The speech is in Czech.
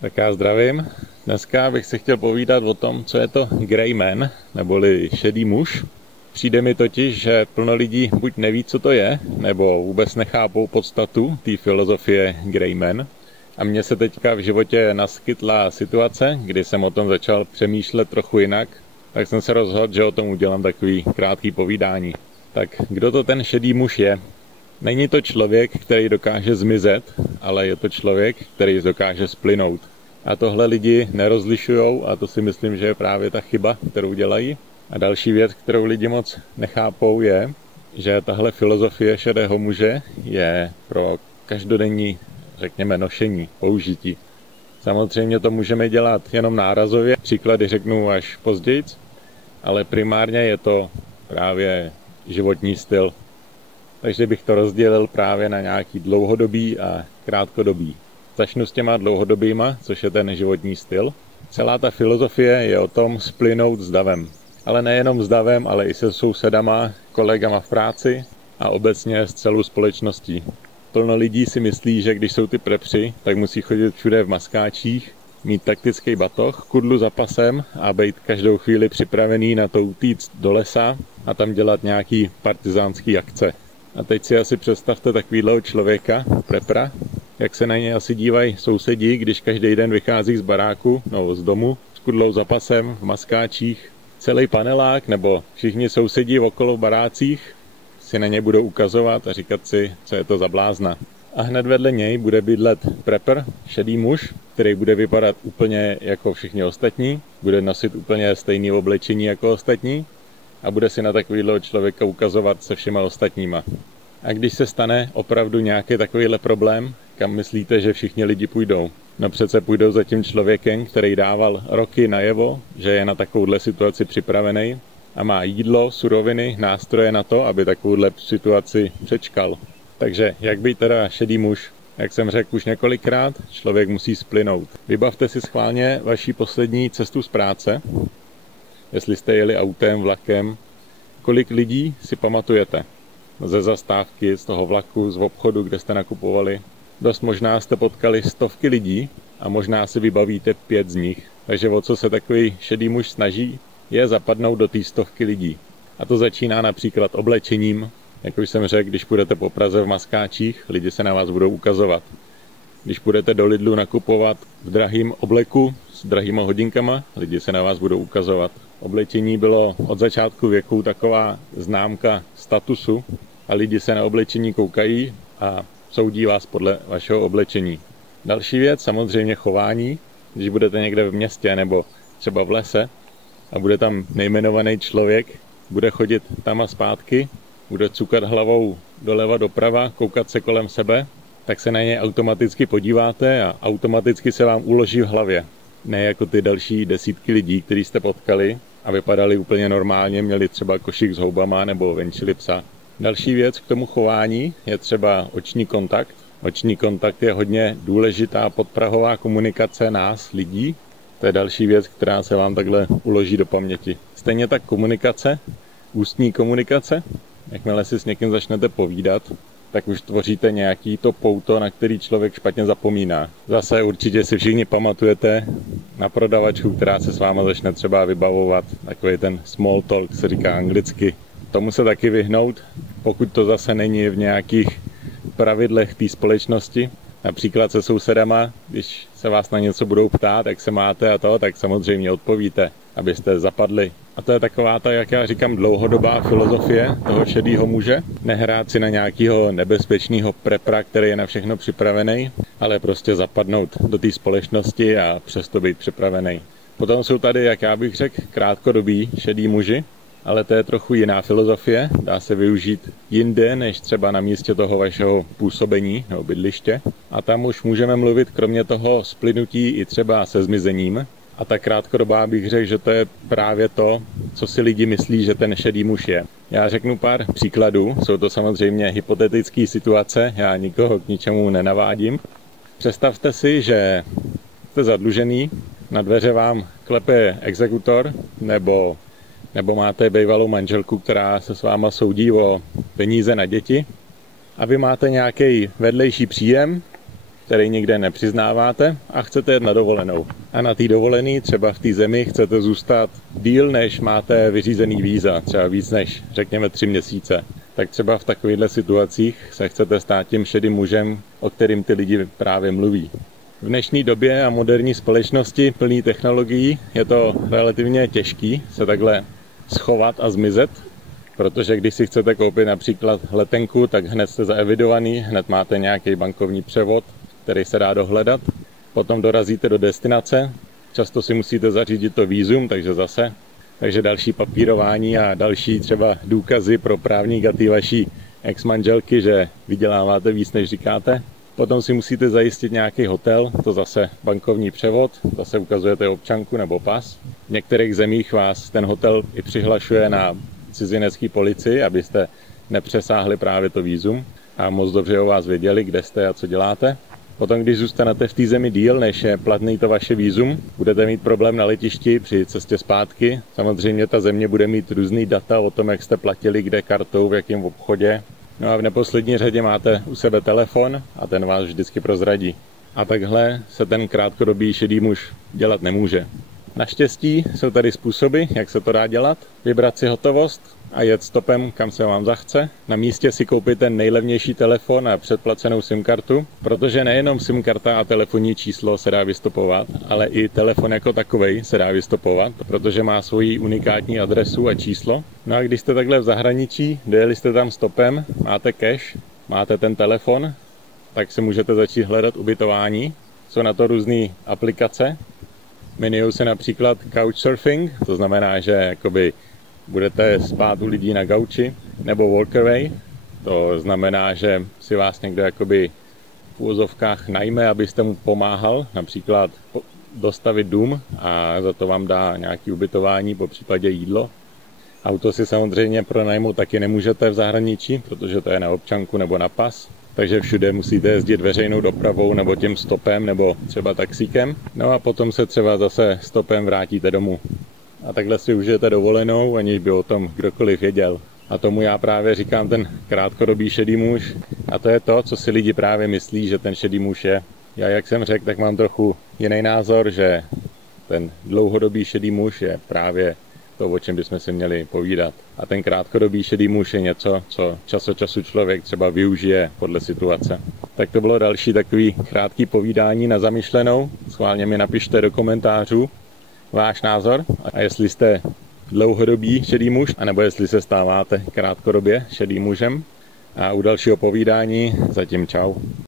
Tak já zdravím. Dneska bych se chtěl povídat o tom, co je to Grey Man, neboli šedý muž. Přijde mi totiž, že plno lidí buď neví, co to je, nebo vůbec nechápou podstatu té filozofie Grey Man. A mně se teďka v životě naskytla situace, kdy jsem o tom začal přemýšlet trochu jinak, tak jsem se rozhodl, že o tom udělám takový krátký povídání. Tak kdo to ten šedý muž je? Není to člověk, který dokáže zmizet, ale je to člověk, který dokáže splynout. A tohle lidi nerozlišujou a to si myslím, že je právě ta chyba, kterou dělají. A další věc, kterou lidi moc nechápou, je, že tahle filozofie šedého muže je pro každodenní, řekněme, nošení, použití. Samozřejmě to můžeme dělat jenom nárazově, příklady řeknu až později, ale primárně je to právě životní styl. Takže bych to rozdělil právě na nějaký dlouhodobý a krátkodobý. Začnu s těma dlouhodobýma, což je ten životní styl. Celá ta filozofie je o tom splynout s davem. Ale nejenom s davem, ale i se sousedama, kolegama v práci a obecně s celou společností. Plno lidí si myslí, že když jsou ty prepři, tak musí chodit všude v maskáčích, mít taktický batoh, kudlu za pasem a být každou chvíli připravený na to utíct do lesa a tam dělat nějaký partizánský akce. A teď si asi představte takovýhleho člověka, prepra, jak se na něj asi dívají sousedi, když každý den vychází z baráku, no z domu, s kudlou za pasem, v maskáčích. Celý panelák nebo všichni sousedí okolo v barácích si na ně budou ukazovat a říkat si, co je to za blázna. A hned vedle něj bude bydlet prepper, šedý muž, který bude vypadat úplně jako všichni ostatní, bude nosit úplně stejné oblečení jako ostatní a bude si na takovýhleho člověka ukazovat se všema ostatníma. A když se stane opravdu nějaký takovýhle problém, kam myslíte, že všichni lidi půjdou? No přece půjdou za tím člověkem, který dával roky najevo, že je na takovouhle situaci připravený a má jídlo, suroviny, nástroje na to, aby takovouhle situaci přečkal. Takže jak být teda šedý muž? Jak jsem řekl už několikrát, člověk musí splynout. Vybavte si schválně vaši poslední cestu z práce, jestli jste jeli autem, vlakem, kolik lidí si pamatujete ze zastávky, z toho vlaku, z obchodu, kde jste nakupovali. Dost možná jste potkali stovky lidí a možná si vybavíte 5 z nich. Takže o co se takový šedý muž snaží, je zapadnout do té stovky lidí. A to začíná například oblečením. Jak už jsem řekl, když půjdete po Praze v maskáčích, lidi se na vás budou ukazovat. Když půjdete do Lidlu nakupovat v drahým obleku s drahýma hodinkama, lidi se na vás budou ukazovat. Oblečení bylo od začátku věku taková známka statusu a lidi se na oblečení koukají a soudí vás podle vašeho oblečení. Další věc, samozřejmě chování. Když budete někde v městě nebo třeba v lese a bude tam nejmenovaný člověk, bude chodit tam a zpátky, bude cukat hlavou doleva doprava, koukat se kolem sebe, tak se na něj automaticky podíváte a automaticky se vám uloží v hlavě. Ne jako ty další desítky lidí, který jste potkali a vypadali úplně normálně, měli třeba košík s houbama nebo venčili psa. Další věc k tomu chování je třeba oční kontakt. Oční kontakt je hodně důležitá podprahová komunikace nás, lidí. To je další věc, která se vám takhle uloží do paměti. Stejně tak komunikace, ústní komunikace. Jakmile si s někým začnete povídat, tak už tvoříte nějaký to pouto, na který člověk špatně zapomíná. Zase určitě si všichni pamatujete na prodavačku, která se s váma začne třeba vybavovat. Takový ten small talk se říká anglicky. Tomu se taky vyhnout, pokud to zase není v nějakých pravidlech té společnosti. Například se sousedama, když se vás na něco budou ptát, jak se máte a to, tak samozřejmě odpovíte, abyste zapadli. A to je taková ta, jak já říkám, dlouhodobá filozofie toho šedého muže. Nehrát si na nějakého nebezpečného prepra, který je na všechno připravený, ale prostě zapadnout do té společnosti a přesto být připravený. Potom jsou tady, jak já bych řekl, krátkodobí šedí muži, ale to je trochu jiná filozofie, dá se využít jinde, než třeba na místě toho vašeho působení nebo bydliště. A tam už můžeme mluvit kromě toho splynutí i třeba se zmizením. A ta krátkodobá bych řekl, že to je právě to, co si lidi myslí, že ten šedý muž je. Já řeknu pár příkladů, jsou to samozřejmě hypotetické situace, já nikoho k ničemu nenavádím. Představte si, že jste zadlužený, na dveře vám klepe exekutor, nebo máte bývalou manželku, která se s váma soudí o peníze na děti a vy máte nějaký vedlejší příjem který nikde nepřiznáváte a chcete jet na dovolenou. A na té dovolené třeba v té zemi chcete zůstat díl, než máte vyřízený víza, třeba víc než řekněme 3 měsíce. Tak třeba v takovýchto situacích se chcete stát tím šedým mužem, o kterým ty lidi právě mluví. V dnešní době a moderní společnosti plný technologií je to relativně těžký se takhle schovat a zmizet, protože když si chcete koupit například letenku, tak hned jste zaevidovaný, hned máte nějaký bankovní převod, který se dá dohledat. Potom dorazíte do destinace, často si musíte zařídit to vízum, takže další papírování a další třeba důkazy pro právníka té vaší ex-manželky, že vyděláváte víc, než říkáte. Potom si musíte zajistit nějaký hotel, to zase bankovní převod, zase ukazujete občanku nebo pas. V některých zemích vás ten hotel i přihlašuje na cizinecké policii, abyste nepřesáhli právě to vízum a moc dobře o vás věděli, kde jste a co děláte. Potom, když zůstanete v té zemi díl, než je platný to vaše vízum, budete mít problém na letišti při cestě zpátky. Samozřejmě ta země bude mít různý data o tom, jak jste platili, kde kartou, v jakém obchodě. No a v neposlední řadě máte u sebe telefon a ten vás vždycky prozradí. A takhle se ten krátkodobý šedý muž dělat nemůže. Naštěstí jsou tady způsoby, jak se to dá dělat. Vybrat si hotovost a jet stopem, kam se vám zachce. Na místě si koupit ten nejlevnější telefon a předplacenou SIM kartu, protože nejenom SIM karta a telefonní číslo se dá vystopovat, ale i telefon jako takovej se dá vystopovat, protože má svoji unikátní adresu a číslo. No a když jste takhle v zahraničí, dojeli jste tam stopem, máte cash, máte ten telefon, tak si můžete začít hledat ubytování. Jsou na to různé aplikace. Jmenují se například Couchsurfing, to znamená, že jakoby budete spát u lidí na gauči, nebo Walkaway, to znamená, že si vás někdo jakoby v úvozovkách najme, abyste mu pomáhal, například dostavit dům a za to vám dá nějaké ubytování, popřípadě jídlo. Auto si samozřejmě pronajmout taky nemůžete v zahraničí, protože to je na občanku nebo na pas. Takže všude musíte jezdit veřejnou dopravou nebo tím stopem nebo třeba taxíkem. No a potom se třeba zase stopem vrátíte domů. A takhle si užijete dovolenou, aniž by o tom kdokoliv věděl. A tomu já právě říkám ten krátkodobý šedý muž. A to je to, co si lidi právě myslí, že ten šedý muž je. Já, jak jsem řekl, tak mám trochu jiný názor, že ten dlouhodobý šedý muž je právě to, o čem bychom si měli povídat. A ten krátkodobý šedý muž je něco, co čas od času člověk třeba využije podle situace. Tak to bylo další takový krátký povídání na zamyšlenou. Schválně mi napište do komentářů váš názor a jestli jste dlouhodobý šedý muž, anebo jestli se stáváte krátkodobě šedým mužem. A u dalšího povídání zatím čau.